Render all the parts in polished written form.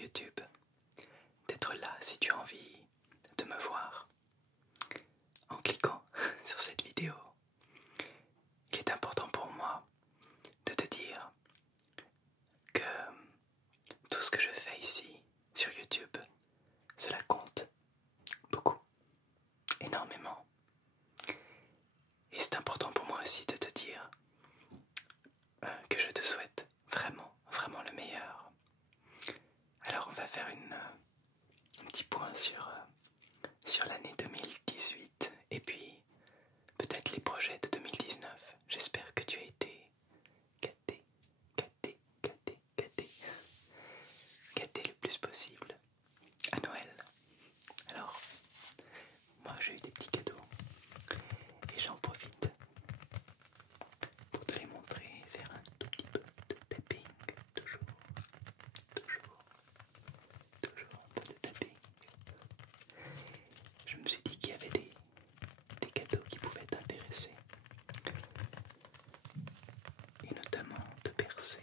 YouTube, d'être là si tu as envie de me voir en cliquant sur cette vidéo. Il est important pour moi de te dire que tout ce que je fais ici sur YouTube, cela compte beaucoup, énormément. Et c'est important pour moi aussi de te dire que je te souhaite vraiment, vraiment le meilleur. Alors on va faire un petit point sur l'année 2018 et puis peut-être les projets de 2019. J'espère que tu as été gâté, gâté, gâté, gâté, gâté le plus possible à Noël. Alors, moi j'ai eu des petits cadeaux et j'en profite pour te les montrer, faire un tout petit peu de tapping, toujours, toujours, toujours un peu de tapping. Je me suis dit qu'il y avait des cadeaux qui pouvaient t'intéresser et notamment de percer.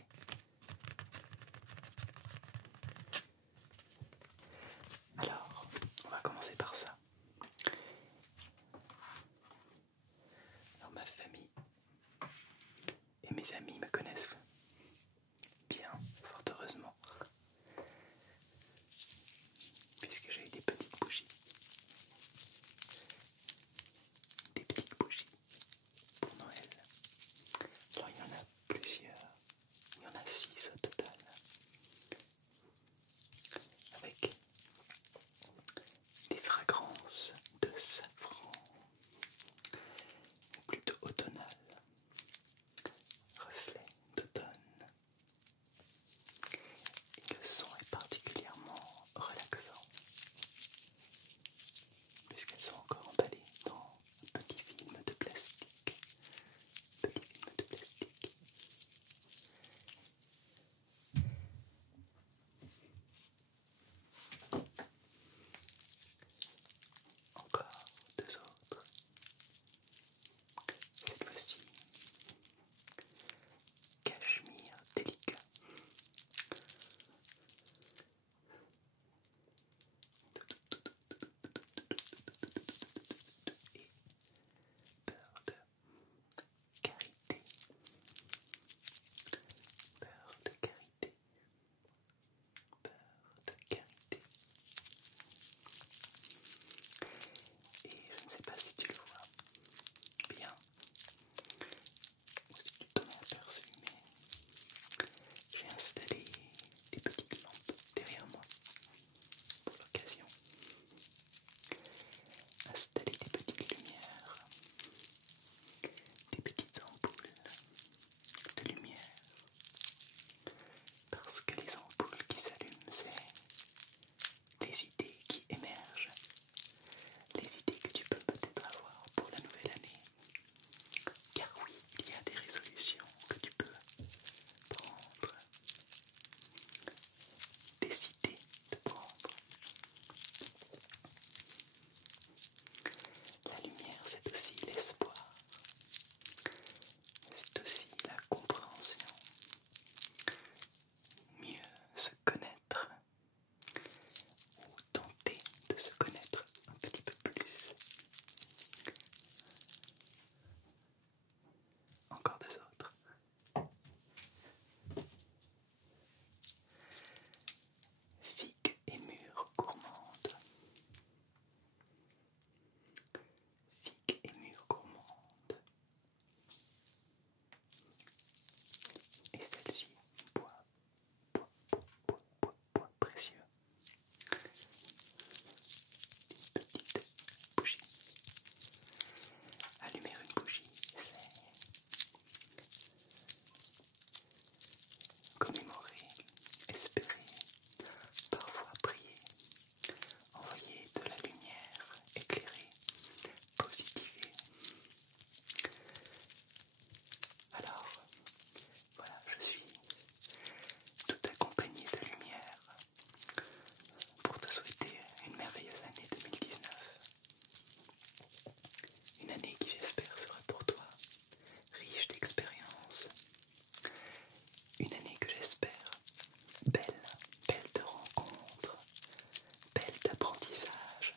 belle d'apprentissage.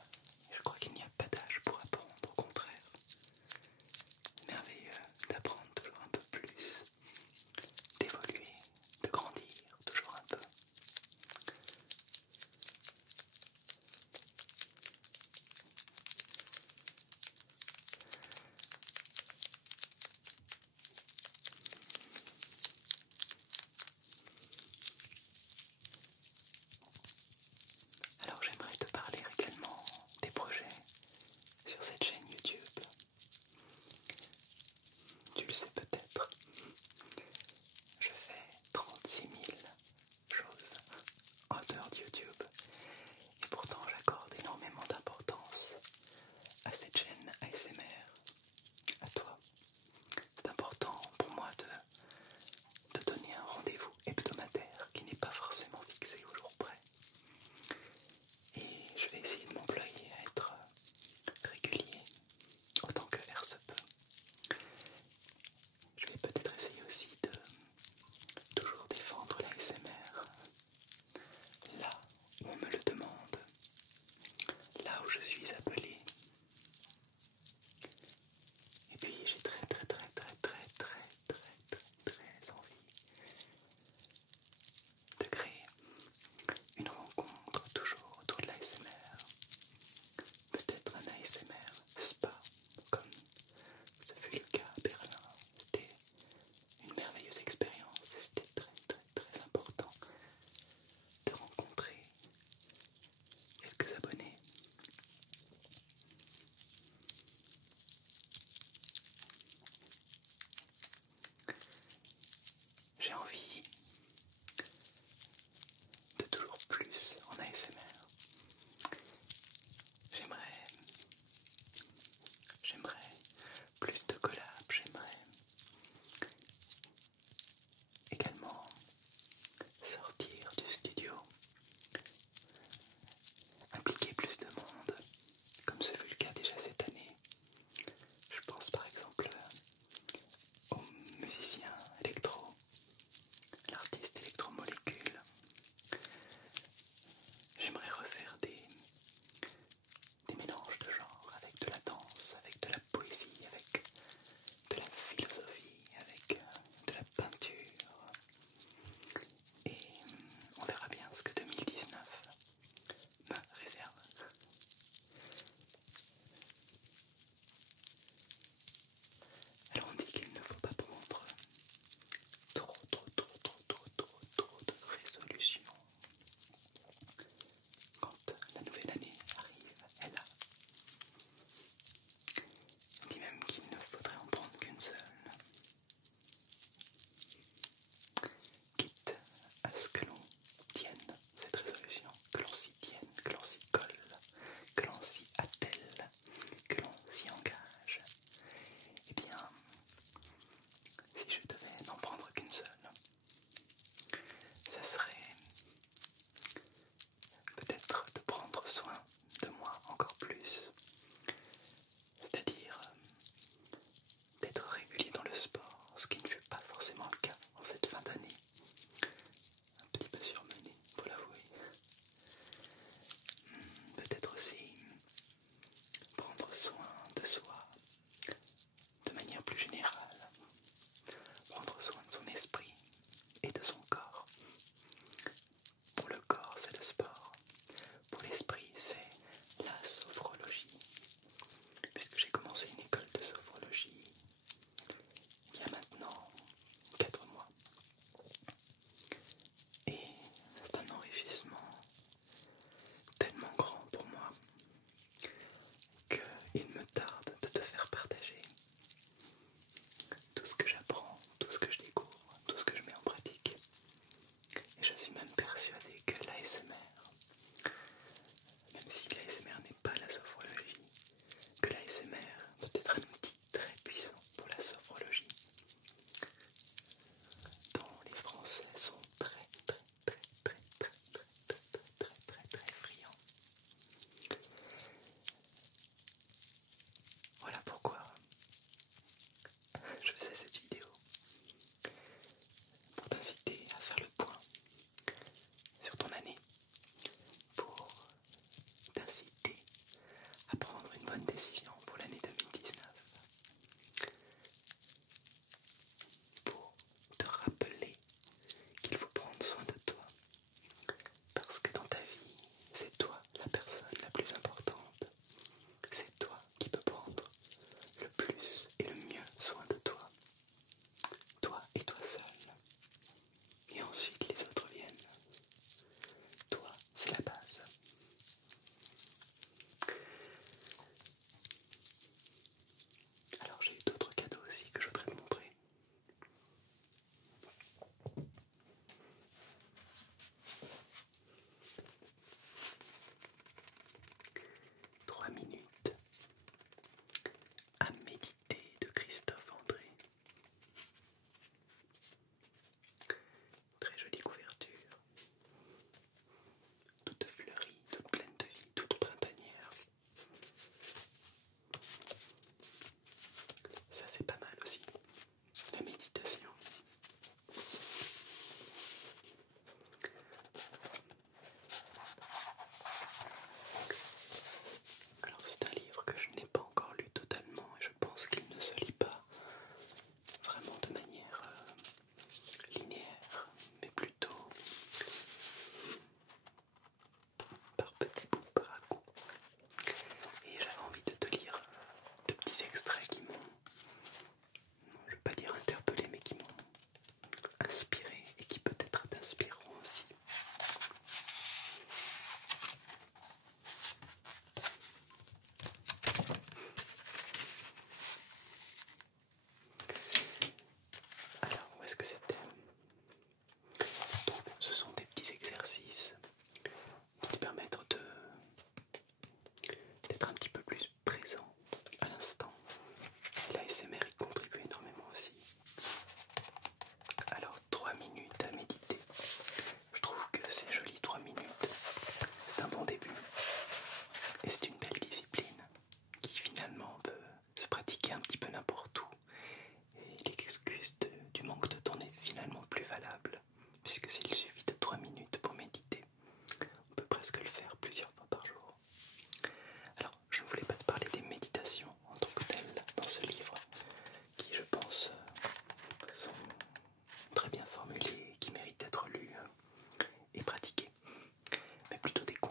Je crois qu'il n'y a pas d'âge pour apprendre, au contraire. Merveilleux d'apprendre toujours un peu plus, d'évoluer, de grandir toujours un peu. Alors j'aimerais te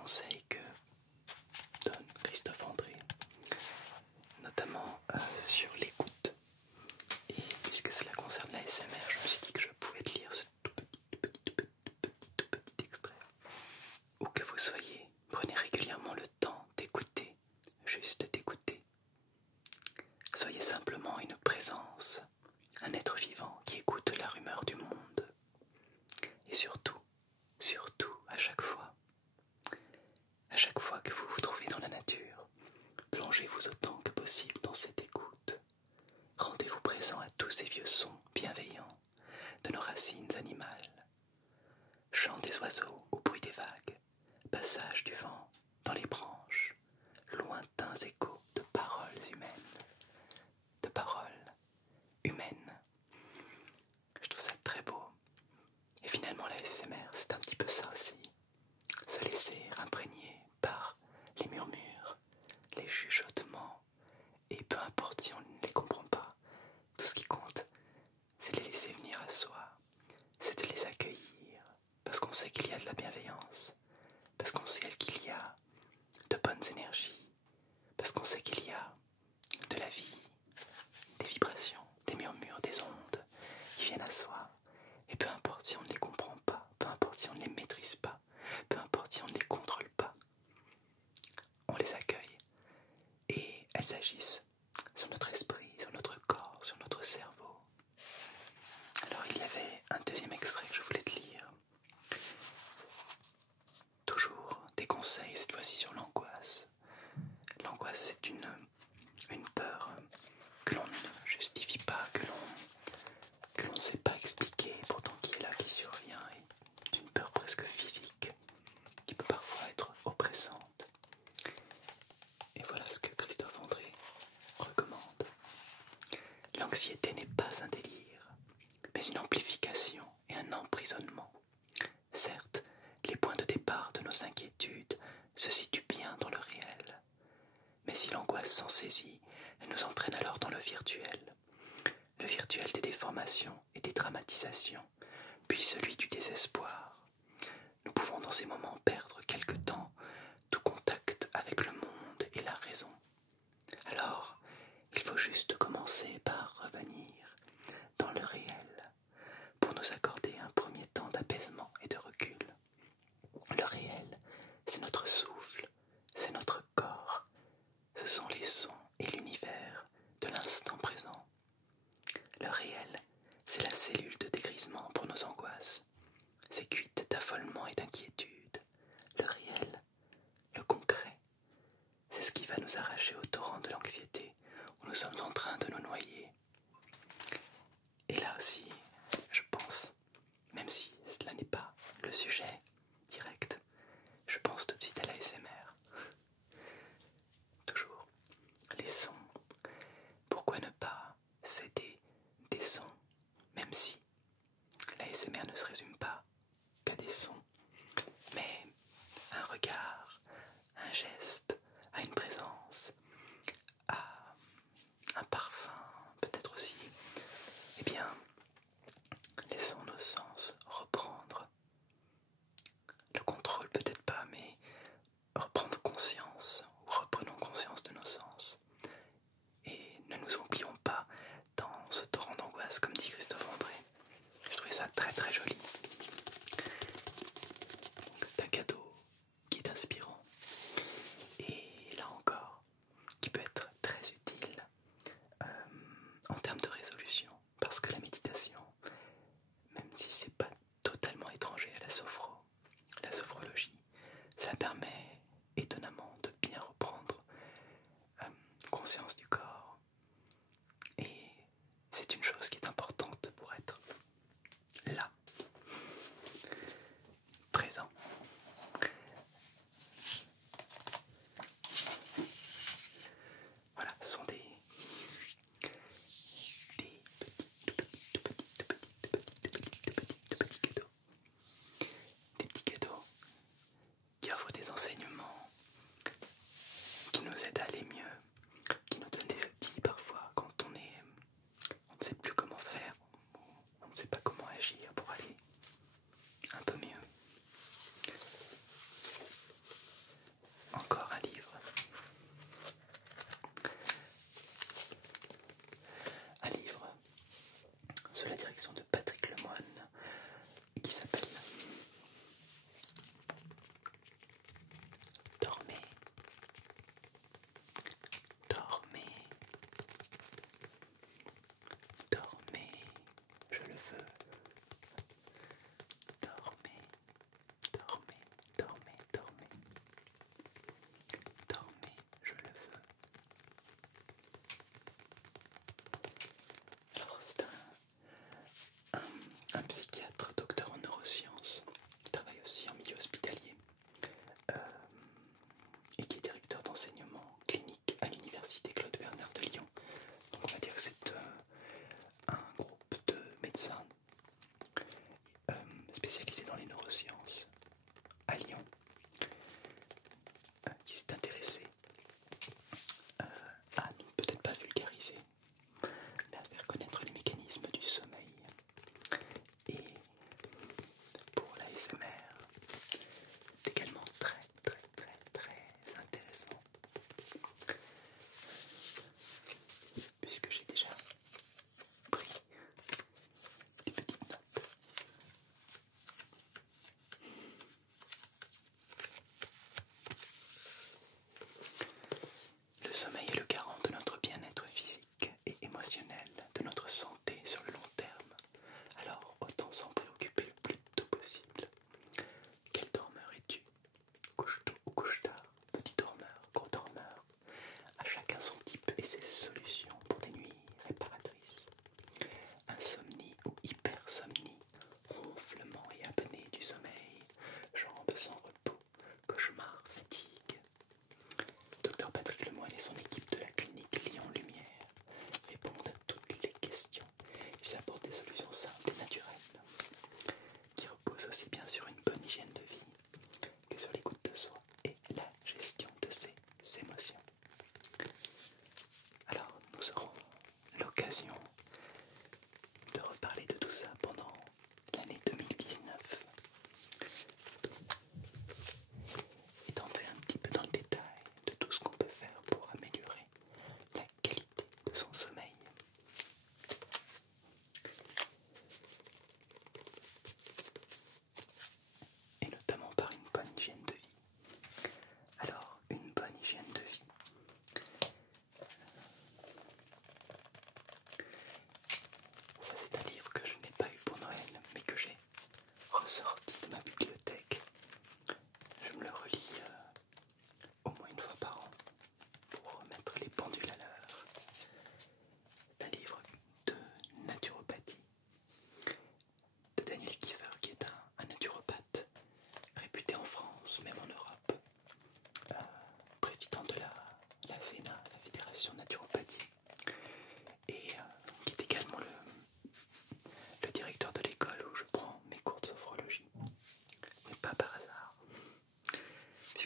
conseils que donne Christophe André, notamment sur l'écoute. Et puisque cela concerne la SMR, je me suis dit que je pouvais te lire ce tout petit extrait. Où que vous soyez, prenez régulièrement le temps d'écouter, juste d'écouter. Soyez simplement une présence, un être vivant qui écoute la rumeur du monde. Et surtout, à chaque fois que vous vous trouvez dans la nature, plongez-vous autant que possible dans cette écoute. Rendez-vous présent à tous ces vieux sons bienveillants de nos racines animales. Chant des oiseaux au bruit des vagues, passage du vent dans les branches, lointains échos de paroles humaines. De paroles humaines. Je trouve ça très beau. Et finalement la SMR, c'est un petit peu ça aussi. Se laisser imprégner par les murmures, les chuchotements, et peu importe si on ne les comprend pas, tout ce qui compte, c'est de les laisser venir à soi, c'est de les accueillir, parce qu'on sait qu'il y a de la bienveillance, parce qu'on sait qu'il y a de bonnes énergies, parce qu'on sait qu'il y a de la vie, des vibrations, des murmures, des ondes qui viennent à soi, et peu importe si on ne les comprend pas, peu importe si on ne les maîtrise pas, peu importe si on ne les contrôle pas, on les accueille et elles agissent sur notre esprit, sur notre corps, sur notre cerveau. Alors il y avait un deuxième extrait que je voulais te lire. Toujours des conseils, cette fois-ci sur l'angoisse. L'angoisse, c'est une peur que l'on ne justifie pas, que l'on ne sait pas expliquer, pourtant qui est là, qui survient, et une peur presque physique, qui peut parfois être oppressante. Et voilà ce que Christophe André recommande. L'anxiété n'est pas un délire, mais une amplification et un emprisonnement. Certes, les points de départ de nos inquiétudes se situent bien dans le réel, mais si l'angoisse s'en saisit, elle nous entraîne alors dans le virtuel des déformations et des dramatisations, puis celui du désespoir. Nous pouvons dans ces moments perdre quelque temps tout contact avec le monde et la raison. Alors, il faut juste commencer par revenir dans le réel pour nous accorder un premier temps d'apaisement et de recul. Le réel, c'est notre souffle, c'est notre corps, ce sont les sons et l'univers de l'instant présent. Le réel, c'est la cellule de dégrisement pour nos angoisses, ces cuites d'affolement et d'inquiétude. Le réel, le concret, c'est ce qui va nous arracher au torrent de l'anxiété où nous sommes en train de nous noyer. Et là aussi, je pense, même si cela n'est pas le sujet direct, je pense tout de suite à la SMR. Toujours les sons. Pourquoi ne pas céder des sons, même si la SMR ne se résume pas qu'à des sons, mais un regard, un geste, à une présence, à un parfum, peut-être aussi, eh bien, laissons nos sens reprendre le contrôle, peut-être pas, mais reprendre conscience, ou reprenons conscience de nos sens. Et ne nous oublions pas dans ce torrent d'angoisse, comme dit Christophe André. Je trouvais ça très très joli. C'est un cadeau qui est inspirant. Et là encore, qui peut être très utile en termes de résolution. Parce que la méditation, même si c'est pas totalement étranger à la sophrologie, ça permet étonnamment de bien reprendre conscience du corps. Et c'est une chose qui est importante pour être là, présent. Voilà, ce sont des petits cadeaux. Des petits cadeaux qui offrent des enseignements, qui nous aident à aller mieux, qui nous donnent des outils parfois quand on ne sait plus comment faire, ou on ne sait pas comment agir pour aller un peu mieux.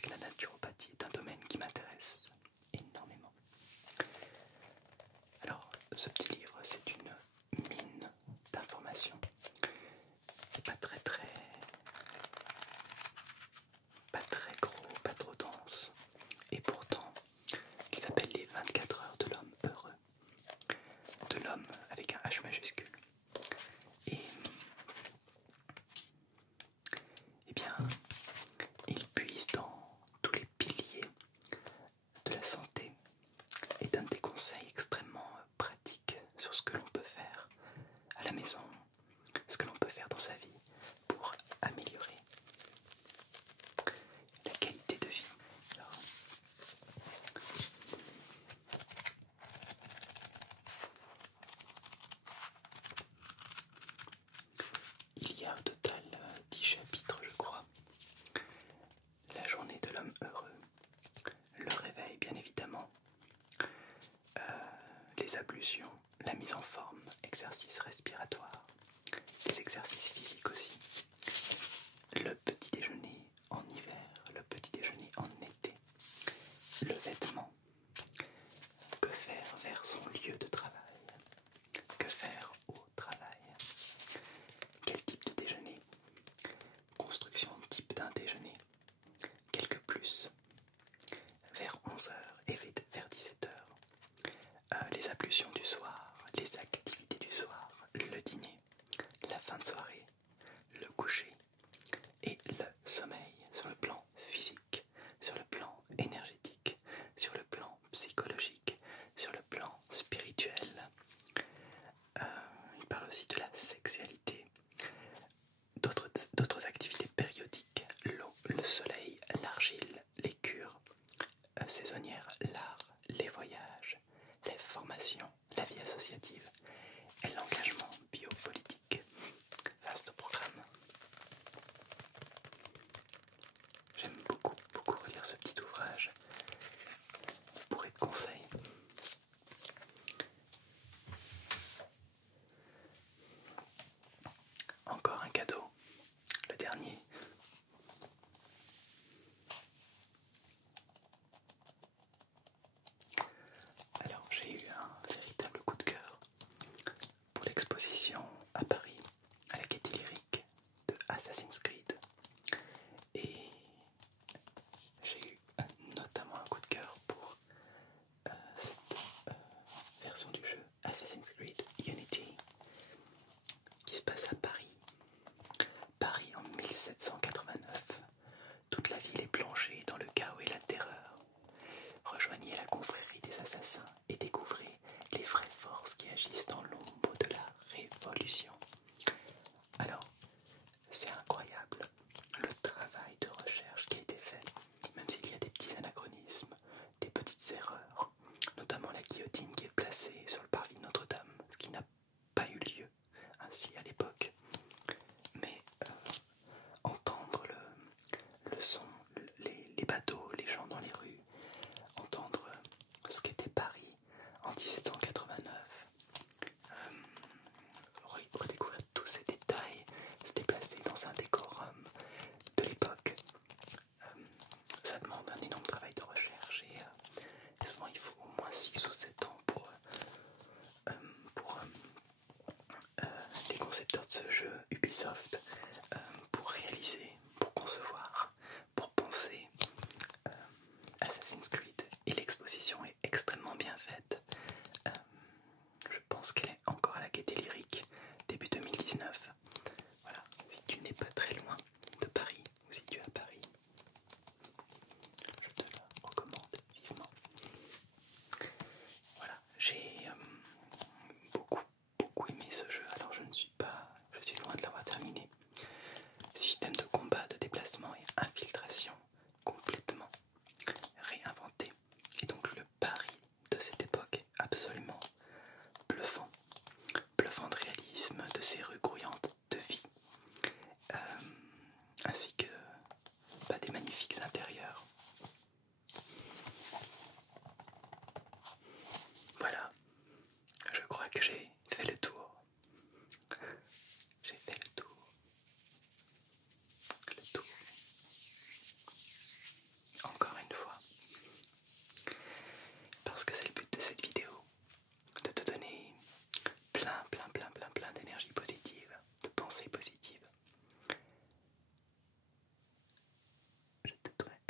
puisque la naturopathie est un domaine qui m'intéresse énormément. Alors, ce petit livre, c'est une mine d'informations. Pas très gros, pas trop dense. Et pourtant, il s'appelle Les 24 heures de l'homme heureux. De l'homme avec un H majuscule. Et eh bien, il puise dans tous les piliers de la santé et donne des conseils extrêmement pratiques sur ce que l'on peut faire à la maison, ce que l'on peut faire dans sa vie pour améliorer la qualité de vie. Alors, il y a au total 10 chapitres, je crois. La journée de l'homme heureux, le réveil bien évidemment, les ablutions, la mise en forme, exercices respiratoires, des exercices physiques aussi, le petit déjeuner en hiver, le petit déjeuner en été, le vêtement, que faire vers son lieu de travail, que faire au travail, quel type de déjeuner, construction type d'un déjeuner, quelques plus, vers 11 heures et vers 17 heures, les ablutions du soir, les activités du soir, le dîner, la fin de soirée, le coucher et le sommeil sur le plan physique, sur le plan énergétique, sur le plan psychologique, sur le plan spirituel. Il parle aussi de la sexualité, d'autres activités périodiques, l'eau, le soleil, l'argile, les cures saisonnières, l'art, les voyages, les formations, la vie associative et l'engagement biopolitique. Vaste programme. J'aime beaucoup relire ce petit ouvrage bourré de conseils. Encore un cadeau, le dernier. Alors j'ai eu un véritable coup de cœur pour l'exposition à Paris, à la Gaîté Lyrique de Assassin's Creed. Et j'ai eu notamment un coup de cœur pour cette version du jeu Assassin's Creed Unity qui se passe à Paris. Paris en 1789. Toute la ville est plongée dans le chaos et la terreur. Rejoignez la confrérie des assassins et découvrez les vraies forces qui agissent dans l'ombre de la révolution. Alors, c'est incroyable le travail de recherche qui a été fait, même s'il y a des petits anachronismes, des petites erreurs, notamment la guillotine qui est placée sur le parvis de Notre-Dame, ce qui n'a pas eu lieu ainsi à l'époque. Mais entendre le son, les bateaux, les gens dans les rues, entendre ce qu'était Paris en 1789, redécouvrir tous ces détails, se déplacer dans un décorum de l'époque, ça demande un énorme travail de recherche et souvent il faut au moins 6 ou 7 ans pour les concepteurs de ce jeu Ubisoft pour réaliser, pour concevoir, pour penser Assassin's Creed. Et l'exposition est extrêmement bien faite.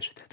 Je te